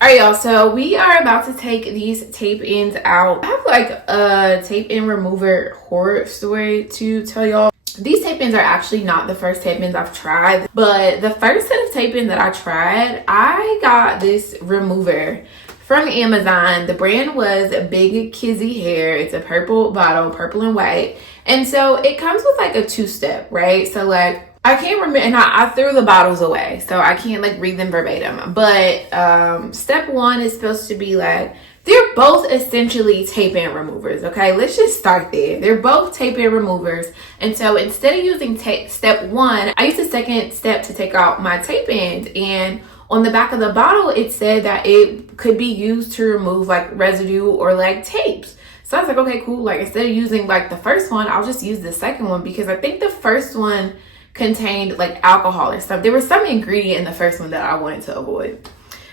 Alright, y'all, so we are about to take these tape ends out. I have like a tape end remover horror story to tell y'all. These tape ends are actually not the first tape ends I've tried, but the first set of tape ends that I tried, I got this remover from Amazon. The brand was Big Kizzy Hair. It's a purple bottle, purple and white. And so it comes with like a two-step, right? So like, I can't remember, and I threw the bottles away, so I can't like read them verbatim. But step one is supposed to be like, they're both essentially tape end removers, okay? Let's just start there. They're both tape end removers. And so instead of using step one, I used the second step to take out my tape end. And on the back of the bottle, it said that it could be used to remove like residue or like tapes. So I was like, okay, cool. Like instead of using like the first one, I'll just use the second one, because I think the first one contained like alcohol or stuff. There was some ingredient in the first one that I wanted to avoid.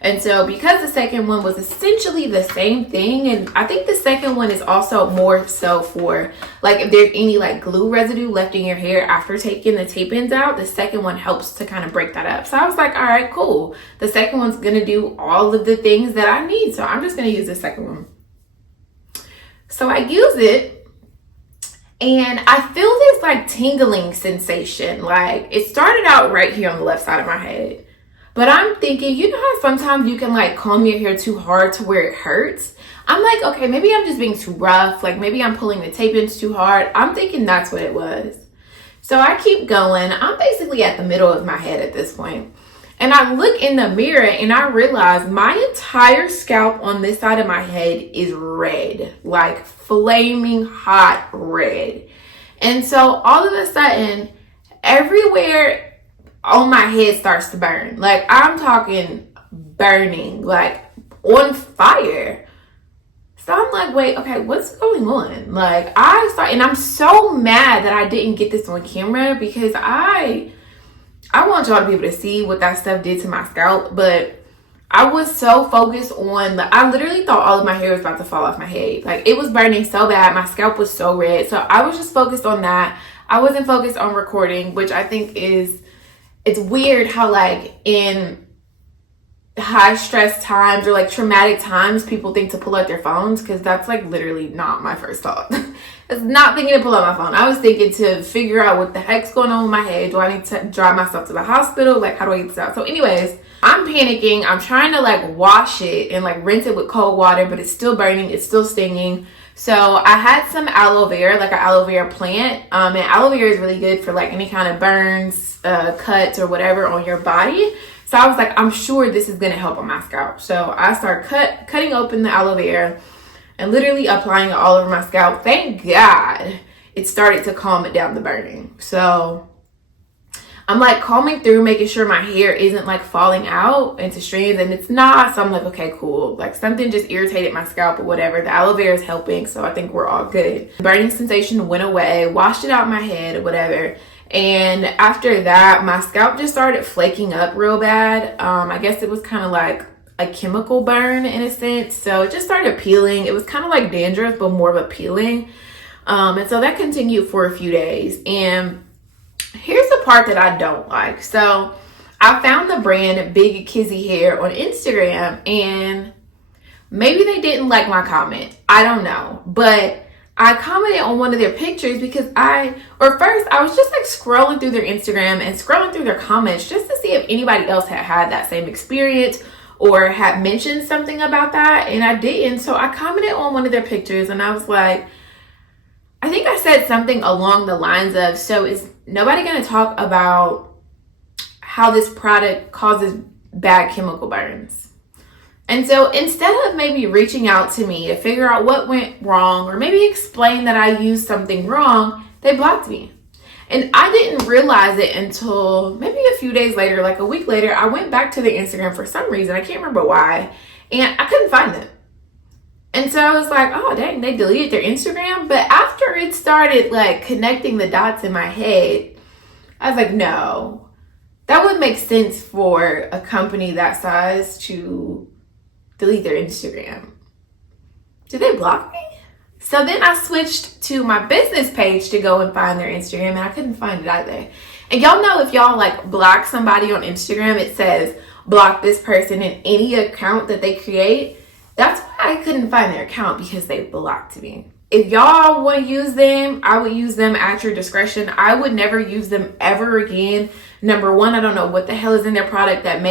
And so because the second one was essentially the same thing, and I think the second one is also more so for like if there's any like glue residue left in your hair after taking the tape ends out, the second one helps to kind of break that up. So I was like, all right, cool. The second one's gonna do all of the things that I need. So I'm just gonna use the second one. So I use it, and I feel this like tingling sensation. Like it started out right here on the left side of my head. But I'm thinking, you know how sometimes you can like comb your hair too hard to where it hurts? I'm like, okay, maybe I'm just being too rough. Like maybe I'm pulling the tape ends too hard. I'm thinking that's what it was. So I keep going. I'm basically at the middle of my head at this point. And I look in the mirror and I realize my entire scalp on this side of my head is red, like flaming hot red. And so all of a sudden, everywhere on my head starts to burn. Like I'm talking burning, like on fire. So I'm like, wait, okay, what's going on? Like and I'm so mad that I didn't get this on camera, because I want y'all to be able to see what that stuff did to my scalp. But I was so focused on, I literally thought all of my hair was about to fall off my head. Like it was burning so bad. My scalp was so red. So I was just focused on that. I wasn't focused on recording, which I think it's weird how like in high stress times or like traumatic times, people think to pull out their phones, because that's like literally not my first thought. I was not thinking to pull out my phone. I was thinking to figure out what the heck's going on with my head. Do I need to drive myself to the hospital? Like, how do I get this out? So anyways, I'm panicking. I'm trying to like wash it and like rinse it with cold water, but it's still burning. It's still stinging. So I had some aloe vera, like an aloe vera plant. And aloe vera is really good for like any kind of burns, cuts or whatever on your body. So I was like, I'm sure this is going to help on my scalp. So I start cutting open the aloe vera and literally applying it all over my scalp. Thank God it started to calm it down, the burning. So I'm like combing through, making sure my hair isn't like falling out into strands, and it's not. So I'm like, okay, cool. Like something just irritated my scalp or whatever. The aloe vera is helping, so I think we're all good. The burning sensation went away, washed it out my head or whatever. And after that, my scalp just started flaking up real bad. I guess it was kind of like a chemical burn in a sense. So it just started peeling. It was kind of like dandruff, but more of a peeling. And so that continued for a few days. And here's the part that I don't like. So I found the brand Big Kizzy Hair on Instagram, and maybe they didn't like my comment. I don't know. But I commented on one of their pictures because first I was just like scrolling through their Instagram and scrolling through their comments just to see if anybody else had had that same experience or had mentioned something about that, and I didn't. So I commented on one of their pictures and I was like, I think I said something along the lines of, so is nobody going to talk about how this product causes bad chemical burns? And so instead of maybe reaching out to me to figure out what went wrong or maybe explain that I used something wrong, they blocked me. And I didn't realize it until maybe a few days later, like a week later. I went back to their Instagram for some reason. I can't remember why. And I couldn't find them. And so I was like, oh, dang, they deleted their Instagram. But after it started like connecting the dots in my head, I was like, no, that wouldn't make sense for a company that size to delete their Instagram. Did they block me? So then I switched to my business page to go and find their Instagram, and I couldn't find it either. And y'all know if y'all like block somebody on Instagram, it says block this person in any account that they create. That's why I couldn't find their account, because they blocked me. If y'all want to use them, I would use them at your discretion. I would never use them ever again. Number one, I don't know what the hell is in their product that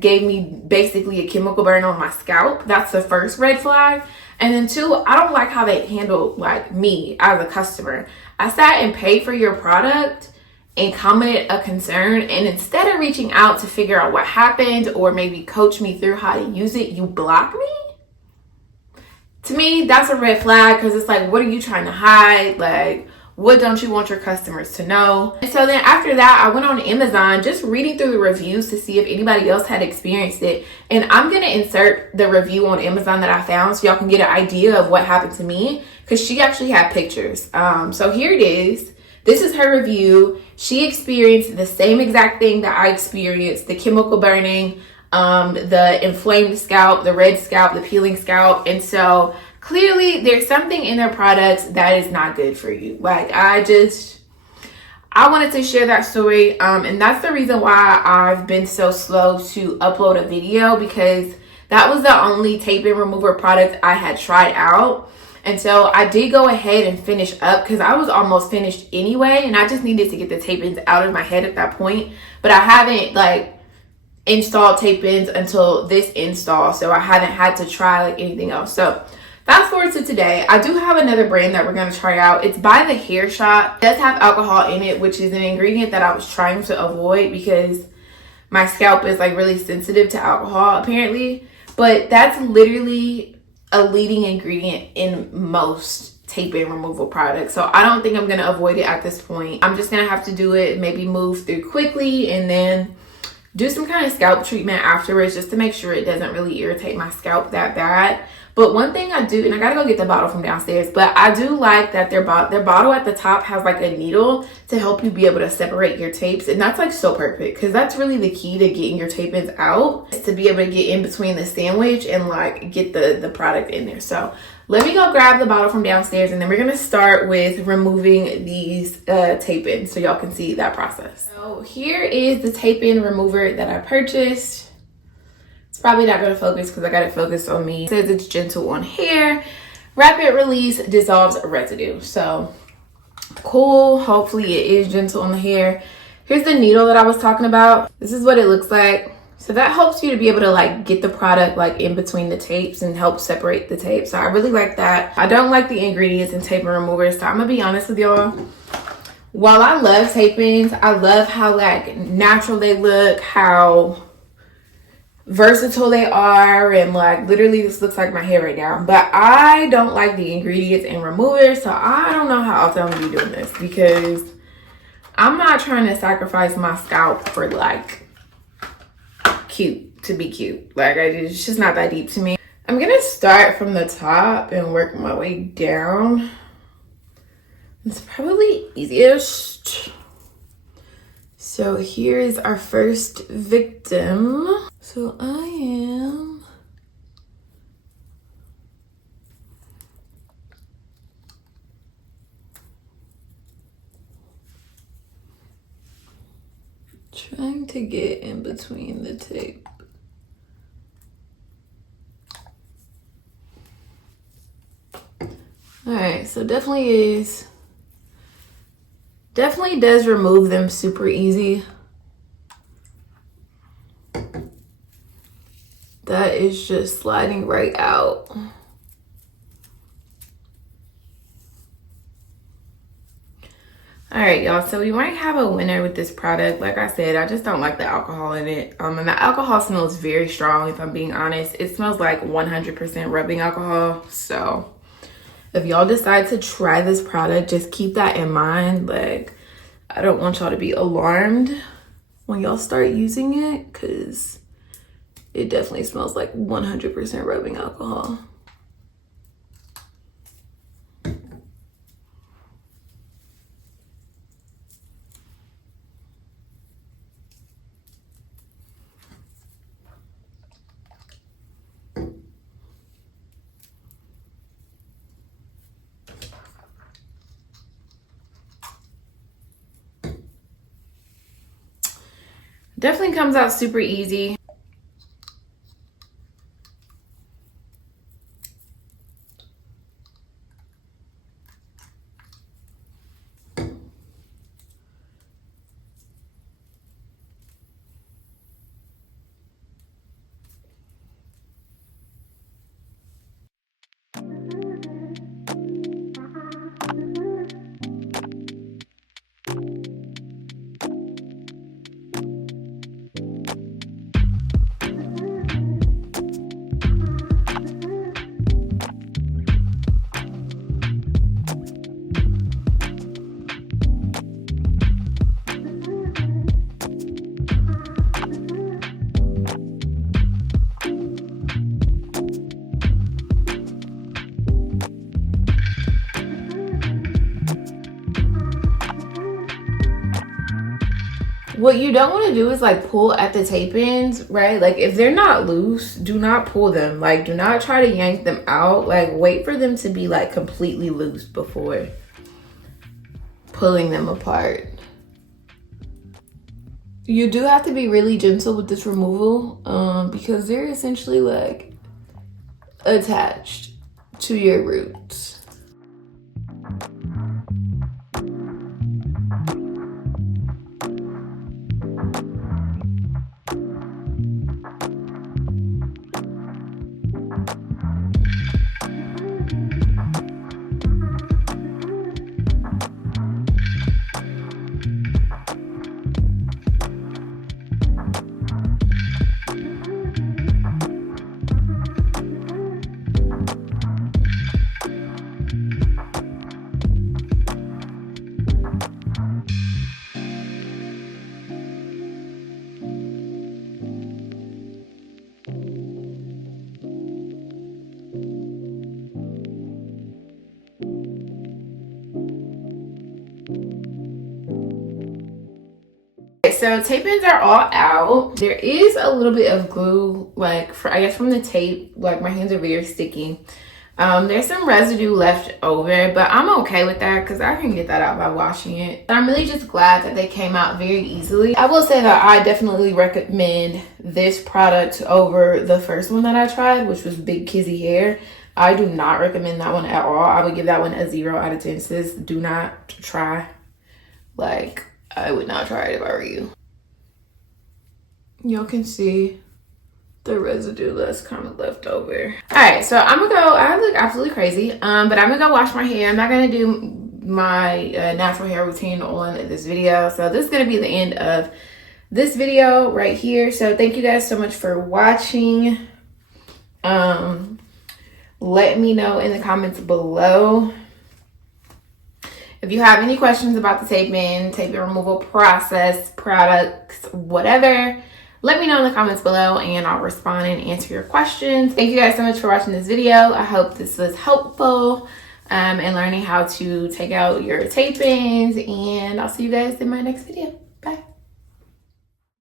gave me basically a chemical burn on my scalp. That's the first red flag. And then two, I don't like how they handle like me as a customer. I sat and paid for your product and commented a concern, and instead of reaching out to figure out what happened or maybe coach me through how to use it, you block me? To me, that's a red flag, because it's like, what are you trying to hide? Like, what don't you want your customers to know? And so then after that, I went on Amazon just reading through the reviews to see if anybody else had experienced it. And I'm going to insert the review on Amazon that I found so y'all can get an idea of what happened to me, because she actually had pictures. So here it is. This is her review. She experienced the same exact thing that I experienced, the chemical burning, the inflamed scalp, the red scalp, the peeling scalp. And so clearly there's something in their products that is not good for you. Like, I wanted to share that story. And that's the reason why I've been so slow to upload a video, because that was the only tape-in remover product I had tried out. And so I did go ahead and finish up, because I was almost finished anyway, and I just needed to get the tape-ins out of my head at that point. But I haven't like installed tape-ins until this install, so I haven't had to try like anything else. So fast forward to today, I do have another brand that we're going to try out. It's by The Hair Shop. It does have alcohol in it, which is an ingredient that I was trying to avoid because my scalp is like really sensitive to alcohol apparently. But that's literally a leading ingredient in most tape-in removal products. So I don't think I'm going to avoid it at this point. I'm just going to have to do it, maybe move through quickly, and then do some kind of scalp treatment afterwards just to make sure it doesn't really irritate my scalp that bad. But one thing I do, and I gotta go get the bottle from downstairs, but I do like that their bottle at the top has like a needle to help you be able to separate your tapes. And that's like so perfect, because that's really the key to getting your tape-ins out, is to be able to get in between the sandwich and like get the product in there. So let me go grab the bottle from downstairs, and then we're gonna start with removing these tape-ins so y'all can see that process. So here is the tape-in remover that I purchased. It's probably not going to focus because I got it focused on me. It says it's gentle on hair, rapid release, dissolves residue. So cool. Hopefully it is gentle on the hair. Here's the needle that I was talking about. This is what it looks like. So that helps you to be able to like get the product like in between the tapes and help separate the tape. So I really like that. I don't like the ingredients in tape removers. So I'm going to be honest with y'all. While I love tape-ins, I love how like natural they look, how versatile they are, and like literally this looks like my hair right now. But I don't like the ingredients in removers, so I don't know how often I'm gonna be doing this, because I'm not trying to sacrifice my scalp for like cute to be cute. Like, it's just not that deep to me. I'm gonna start from the top and work my way down. It's probably easiest. So here is our first victim. So I am trying to get in between the tape. All right, so definitely does remove them super easy. That is just sliding right out. All right, y'all, so we might have a winner with this product. Like I said, I just don't like the alcohol in it. And the alcohol smells very strong, if I'm being honest. It smells like 100% rubbing alcohol. So if y'all decide to try this product, just keep that in mind. Like, I don't want y'all to be alarmed when y'all start using it, because it definitely smells like 100% rubbing alcohol. Definitely comes out super easy. What you don't want to do is like pull at the tape ends, right? Like if they're not loose, do not pull them. Like do not try to yank them out. Like wait for them to be like completely loose before pulling them apart. You do have to be really gentle with this removal because they're essentially like attached to your roots. So tape ends are all out. There is a little bit of glue, like I guess from the tape. Like my hands are very sticky. There's some residue left over, but I'm okay with that because I can get that out by washing it. I'm really just glad that they came out very easily. I will say that I definitely recommend this product over the first one that I tried, which was Big Kizzy Hair. I do not recommend that one at all. I would give that one a 0 out of 10. Sis, do not try. Like, I would not try it if I were you. Y'all can see the residue that's kind of left over. All right, so I'm gonna go. I look absolutely crazy, but I'm gonna go wash my hair. I'm not gonna do my natural hair routine on this video, so this is gonna be the end of this video right here. So thank you guys so much for watching. Let me know in the comments below if you have any questions about the tape in removal process, products, whatever. Let me know in the comments below and I'll respond and answer your questions. Thank you guys so much for watching this video. I hope this was helpful in learning how to take out your tape ins, and I'll see you guys in my next video.